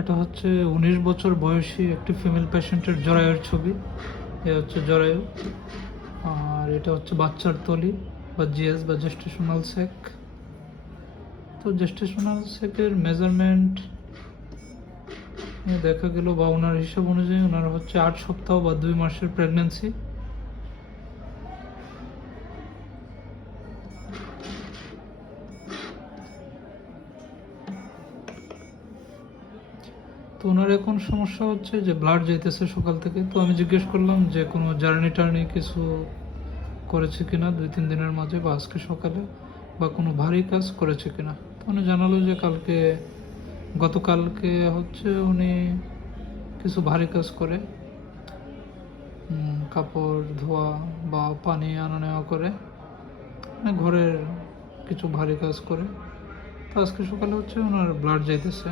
এটা হচ্ছে 19 বছর বয়সী একটি ফিমেল পেশেন্টের জরায়ুর ছবি। এ হচ্ছে জরায়ু, আর এটা হচ্ছে বাচ্চার তলি বা জিএস বা জেস্টেশনাল সেক। তো জেস্টেশনাল সেকের মেজারমেন্ট দেখা গেল বা ওনার হিসাব অনুযায়ী ওনার হচ্ছে 8 সপ্তাহ বা 2 মাসের প্রেগনেন্সি। তো ওনার এখন সমস্যা হচ্ছে যে ব্লাড যাইতেছে সকাল থেকে। তো আমি জিজ্ঞেস করলাম যে কোনো জার্নি টার্নি কিছু করেছে কিনা 2-3 দিনের মাঝে বা আজকে সকালে, বা কোনো ভারী কাজ করেছে কিনা। তো উনি জানালো যে গতকালকে হচ্ছে উনি কিছু ভারী কাজ করে, কাপড় ধোয়া বা পানি আনা নেওয়া করে, মানে ঘরের কিছু ভারী কাজ করে। তো আজকে সকালে হচ্ছে ওনার ব্লাড যাইতেছে।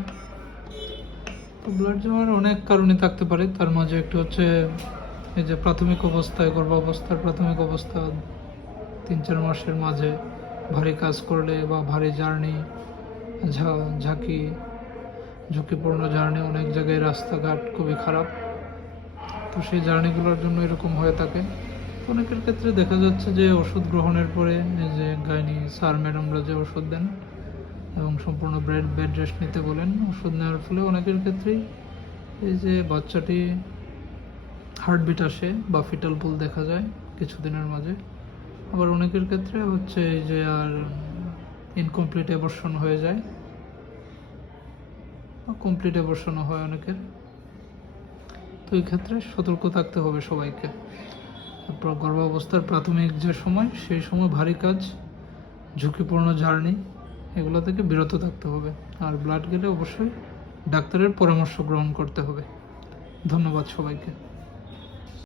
তো ব্লাড যাওয়ার অনেক কারণই থাকতে পারে, তার মাঝে একটু হচ্ছে এই যে প্রাথমিক অবস্থায়, গর্ভাবস্থার প্রাথমিক অবস্থা 3-4 মাসের মাঝে ভারী কাজ করলে বা ভারী জার্নি, ঝাঁকি, ঝুঁকিপূর্ণ জার্নি, অনেক জায়গায় রাস্তাঘাট খুবই খারাপ, তো সেই জার্নিগুলোর জন্য এরকম হয়ে থাকে। অনেকের ক্ষেত্রে দেখা যাচ্ছে যে ওষুধ গ্রহণের পরে এই যে গাইনি স্যার ম্যাডামরা যে ওষুধ দেন এবং সম্পূর্ণ বেড রেস্ট নিতে বলেন, ওষুধ নেওয়ার ফলে অনেকের ক্ষেত্রেই এই যে বাচ্চাটি হার্টবিট আসে বা ফিটাল পুল দেখা যায় কিছুদিনের মাঝে। আবার অনেকের ক্ষেত্রে হচ্ছে এই যে আর ইনকমপ্লিট অ্যাবর্শন হয়ে যায়, কমপ্লিট অ্যাবর্শনও হয় অনেকের। তো এই ক্ষেত্রে সতর্ক থাকতে হবে সবাইকে। তারপর গর্ভাবস্থার প্রাথমিক যে সময়, সেই সময় ভারী কাজ, ঝুঁকিপূর্ণ জার্নি, এগুলো থেকে বিরত থাকতে হবে। আর ব্লাড গেলে অবশ্যই ডাক্তারের পরামর্শ গ্রহণ করতে হবে। ধন্যবাদ সবাইকে।